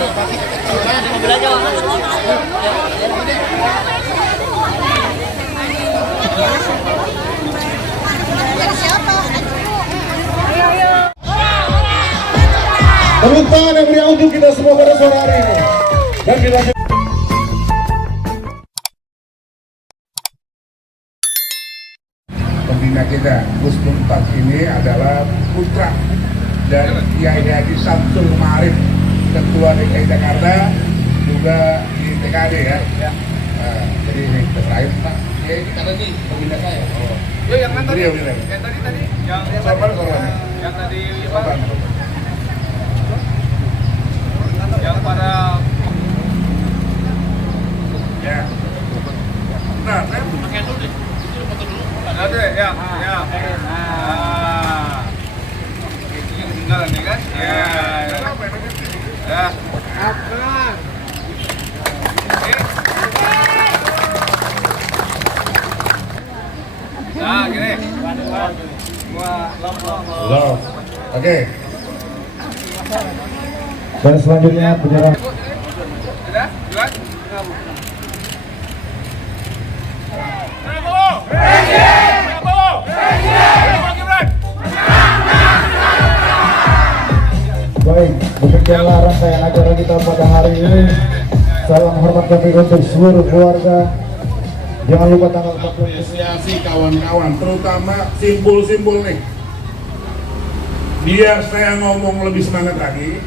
Tepuk tangan yang meriah untuk kita semua pada sore hari ini. Dan dilanjut. Pembina kita Gus Tuntas ini adalah putra dari Kiai Haji Samsul Ma'arif, Ketua DKI Jakarta, juga di TKD ya. Nah, jadi terakhir Pak Kiai karena ini pembina saya. Oh. Yang tadi, yang tadi, yang tadi Sorban. yang para Ya. Nah, saya pakai dulu deh. ada ya, ya. Itu yang tinggal nih kan? Ya. Ya. Apa? Nah, gini. Love. Oke. Dan selanjutnya penyerang. Sudah? Jual? Baik, demikianlah rangkaian acara kita pada hari ini. Salam hormat kami untuk seluruh keluarga. Jangan lupa tanggal 14. Apresiasi kawan-kawan, terutama simpul-simpul nih. Biar saya ngomong lebih semangat lagi,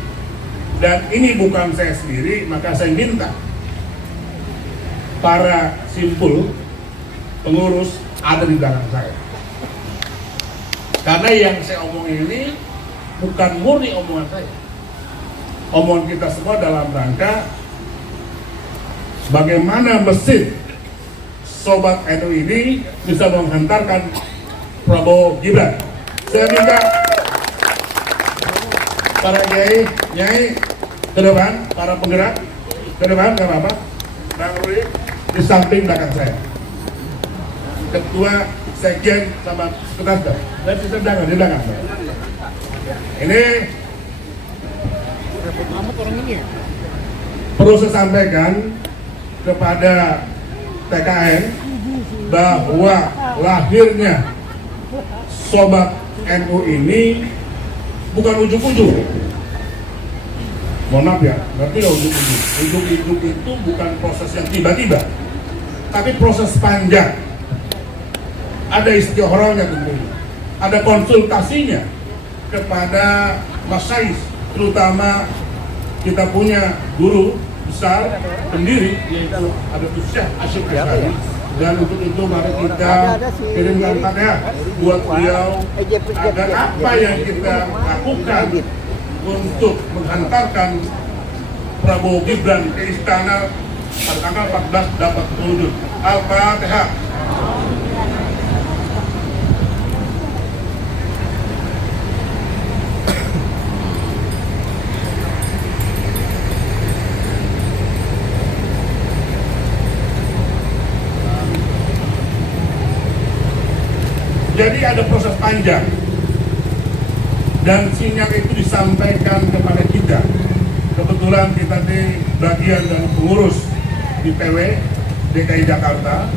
dan ini bukan saya sendiri, maka saya minta para simpul pengurus ada di belakang saya. Karena yang saya omongin ini bukan murni omongan saya. Omongan kita semua dalam rangka bagaimana mesin Sobat NU ini bisa menghantarkan Prabowo Gibran. Saya minta para nyai ke depan, para penggerak ke depan, nggak apa-apa. Bang Rudi di samping belakang saya. Ketua Sekjen sama sekretaris, dan di belakang saya. Ini perlu saya sampaikan kepada TKN bahwa lahirnya Sobat NU ini bukan ujuk-ujuk. Mohon maaf ya, berarti ya ujuk-ujuk. Ujuk-ujuk itu bukan proses yang tiba-tiba, tapi proses panjang. Ada istiqorohnya tentunya, ada konsultasinya kepada masyayikh, terutama kita punya guru besar pendiri yaitu ada Syekh Asyik Asyari, dan untuk itu mari kita kirimkan Fatihah buat beliau agar apa yang kita lakukan untuk menghantarkan Prabowo Gibran ke istana pada tanggal 14 dapat terwujud. Al-Fatihah. Jadi ada proses panjang dan sinyal itu disampaikan kepada kita. Kebetulan kita di bagian dan pengurus di PW DKI Jakarta,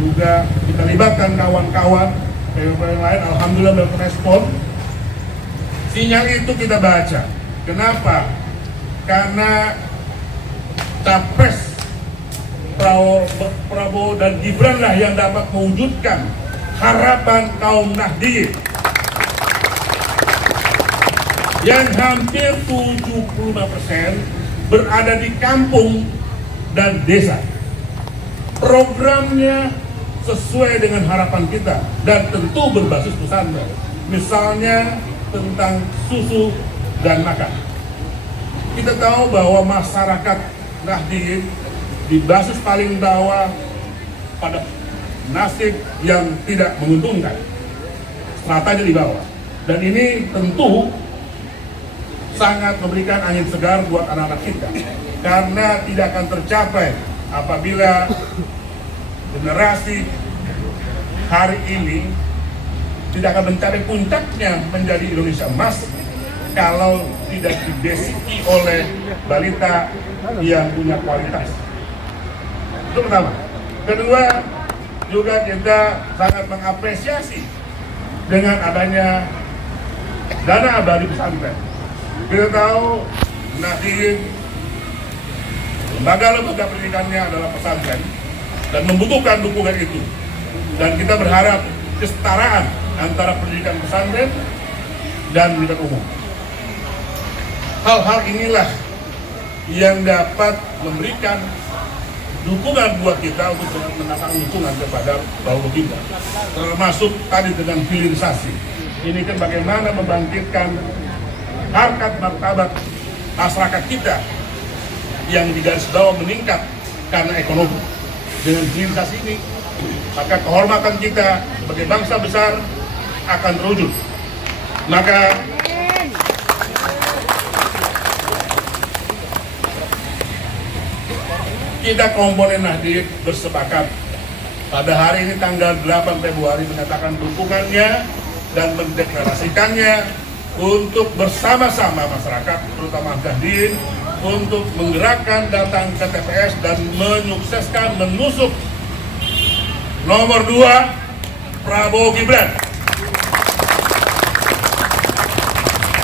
juga kita libatkan kawan-kawan PW yang lain. Alhamdulillah berrespon. Sinyal itu kita baca. Kenapa? Karena capres Prabowo dan Gibran lah yang dapat mewujudkan harapan kaum Nahdliyin yang hampir 75% berada di kampung dan desa. Programnya sesuai dengan harapan kita dan tentu berbasis pesantren. Misalnya tentang susu dan makan. Kita tahu bahwa masyarakat Nahdliyin di basis paling bawah pada nasib yang tidak menguntungkan, stratanya di bawah, dan ini tentu sangat memberikan angin segar buat anak-anak kita, karena tidak akan tercapai apabila generasi hari ini tidak akan mencapai puncaknya menjadi Indonesia emas kalau tidak dibasiki oleh balita yang punya kualitas. Itu pertama. Kedua, juga kita sangat mengapresiasi dengan adanya dana abadi pesantren. Kita tahu Nadine, lembaga-lembaga pendidikannya adalah pesantren dan membutuhkan dukungan itu. Dan kita berharap kesetaraan antara pendidikan pesantren dan pendidikan umum. Hal-hal inilah yang dapat memberikan dukungan buat kita untuk mendatang dukungan kepada Prabowo Gibran, termasuk tadi dengan hilirisasi. Ini kan bagaimana membangkitkan harkat martabat masyarakat kita yang di garis bawah meningkat karena ekonomi. Dengan hilirisasi ini, maka kehormatan kita sebagai bangsa besar akan terwujud. Maka kita komponen Nahdien bersepakat pada hari ini tanggal 8 Februari menyatakan dukungannya dan mendeklarasikannya untuk bersama-sama masyarakat, terutama Nahdien, untuk menggerakkan datang ke TPS dan menyukseskan menusuk nomor 2 Prabowo Gibran,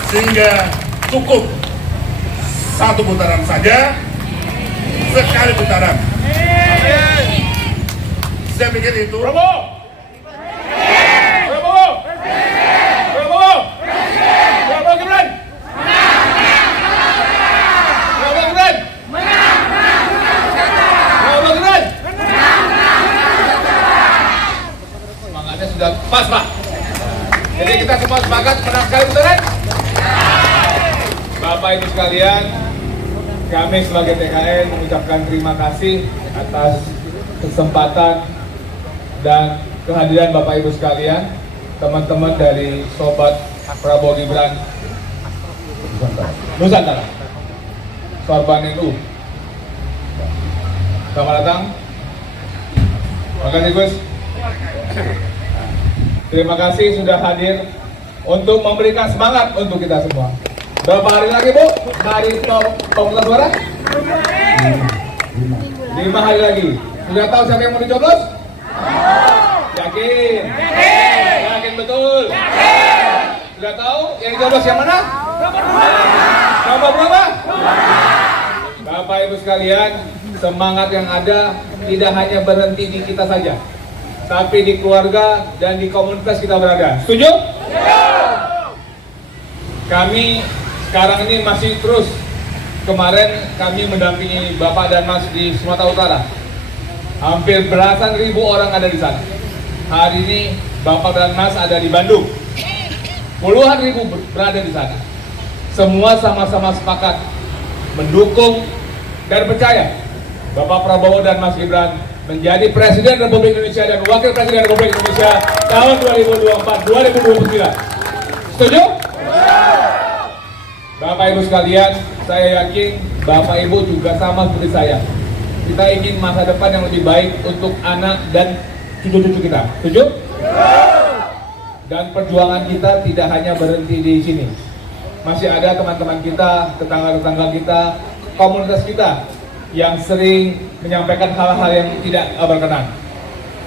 sehingga cukup satu putaran saja, sekali putaran. Saya pikir itu Prabowo! Prabowo! Prabowo! Prabowo Gibran! Prabowo Gibran! Prabowo Gibran! Semangatnya sudah pas, Pak. Jadi kita semua sepakat menang sekali putaran. Bapak Ibu sekalian, kami sebagai TKN mengucapkan terima kasih atas kesempatan dan kehadiran Bapak Ibu sekalian, teman-teman dari Sobat Prabowo Gibran Nusantara, Sorban NU. Selamat datang. Terima kasih Gus. Terima kasih sudah hadir untuk memberikan semangat untuk kita semua. Berapa hari lagi Bu? Hari pemungutan suara? 5 hari lagi. Sudah tahu siapa yang mau dicoblos? Yakin? Yakin betul? Sudah tahu yang dicoblos yang mana? Nomor berapa? Bapak Ibu sekalian, semangat yang ada tidak hanya berhenti di kita saja, tapi di keluarga dan di komunitas kita berada. Setuju? Kami sekarang ini masih terus, kemarin kami mendampingi Bapak dan Mas di Sumatera Utara. Hampir belasan ribu orang ada di sana. Hari ini Bapak dan Mas ada di Bandung. Puluhan ribu berada di sana. Semua sama-sama sepakat mendukung dan percaya Bapak Prabowo dan Mas Gibran menjadi Presiden Republik Indonesia dan Wakil Presiden Republik Indonesia tahun 2024-2029. Setuju? Bapak Ibu sekalian, saya yakin Bapak Ibu juga sama seperti saya. Kita ingin masa depan yang lebih baik untuk anak dan cucu-cucu kita. Setuju? Dan perjuangan kita tidak hanya berhenti di sini. Masih ada teman-teman kita, tetangga-tetangga kita, komunitas kita yang sering menyampaikan hal-hal yang tidak berkenan.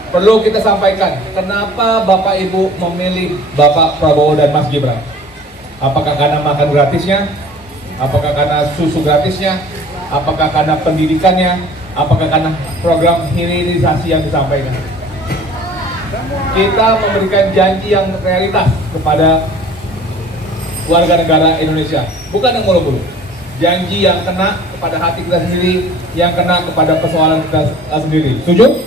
Perlu kita sampaikan, kenapa Bapak Ibu memilih Bapak Prabowo dan Mas Gibran? Apakah karena makan gratisnya? Apakah karena susu gratisnya? Apakah karena pendidikannya? Apakah karena program hilirisasi yang disampaikan? Kita memberikan janji yang realitas kepada warga negara Indonesia, bukan yang mulu-mulu. Janji yang kena kepada hati kita sendiri, yang kena kepada persoalan kita sendiri. Setuju?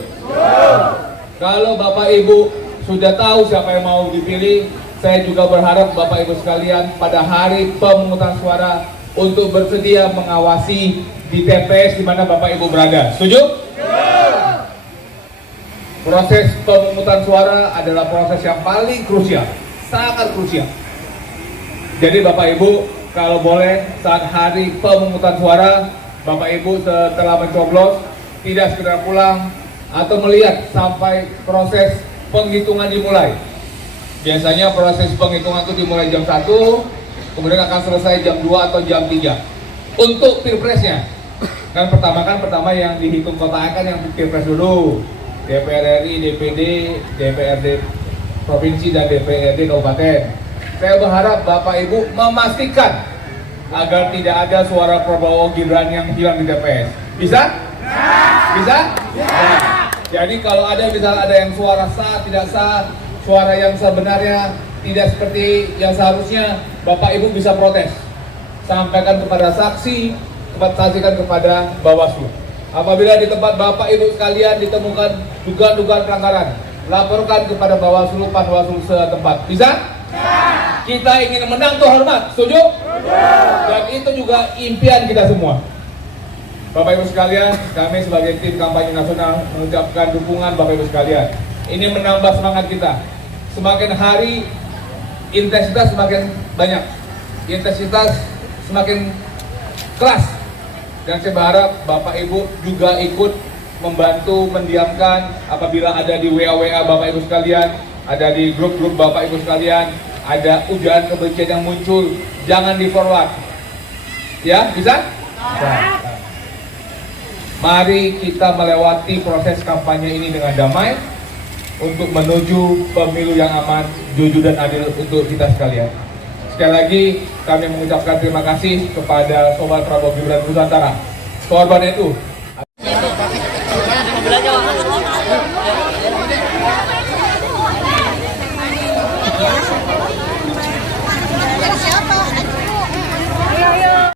Kalau Bapak Ibu sudah tahu siapa yang mau dipilih, saya juga berharap Bapak Ibu sekalian pada hari pemungutan suara untuk bersedia mengawasi di TPS di mana Bapak Ibu berada. Setuju? Proses pemungutan suara adalah proses yang paling krusial, sangat krusial. Jadi Bapak Ibu, kalau boleh saat hari pemungutan suara, Bapak Ibu setelah mencoblos tidak segera pulang atau melihat sampai proses penghitungan dimulai. Biasanya proses penghitungan itu dimulai jam 1, kemudian akan selesai jam 2 atau jam 3. Untuk pilpresnya, pertama yang dihitung kota kan yang pilpres dulu, DPR RI, DPD, DPRD provinsi dan DPRD kabupaten. Saya berharap Bapak Ibu memastikan agar tidak ada suara Prabowo Gibran yang hilang di TPS. Bisa? Bisa? Jadi kalau ada misalnya ada yang suara sah, tidak sah, suara yang sebenarnya tidak seperti yang seharusnya, Bapak Ibu bisa protes. Sampaikan kepada saksi, saksikan kepada Bawaslu. Apabila di tempat Bapak Ibu sekalian ditemukan dugaan-dugaan pelanggaran, laporkan kepada Bawaslu, Panwaslu setempat. Bisa? Kita ingin menang tuh hormat, setuju? Dan itu juga impian kita semua. Bapak Ibu sekalian, kami sebagai tim kampanye nasional mengucapkan dukungan Bapak Ibu sekalian. Ini menambah semangat kita. Semakin hari intensitas semakin banyak, intensitas semakin keras. Dan saya berharap Bapak Ibu juga ikut membantu mendiamkan apabila ada di WA Bapak Ibu sekalian, ada di grup-grup Bapak Ibu sekalian, ada ujaran kebencian yang muncul, jangan di forward. Ya, bisa? Bisa. Mari kita melewati proses kampanye ini dengan damai untuk menuju pemilu yang aman, jujur dan adil untuk kita sekalian. Sekali lagi kami mengucapkan terima kasih kepada Sobat Prabowo Gibran Nusantara. Korban itu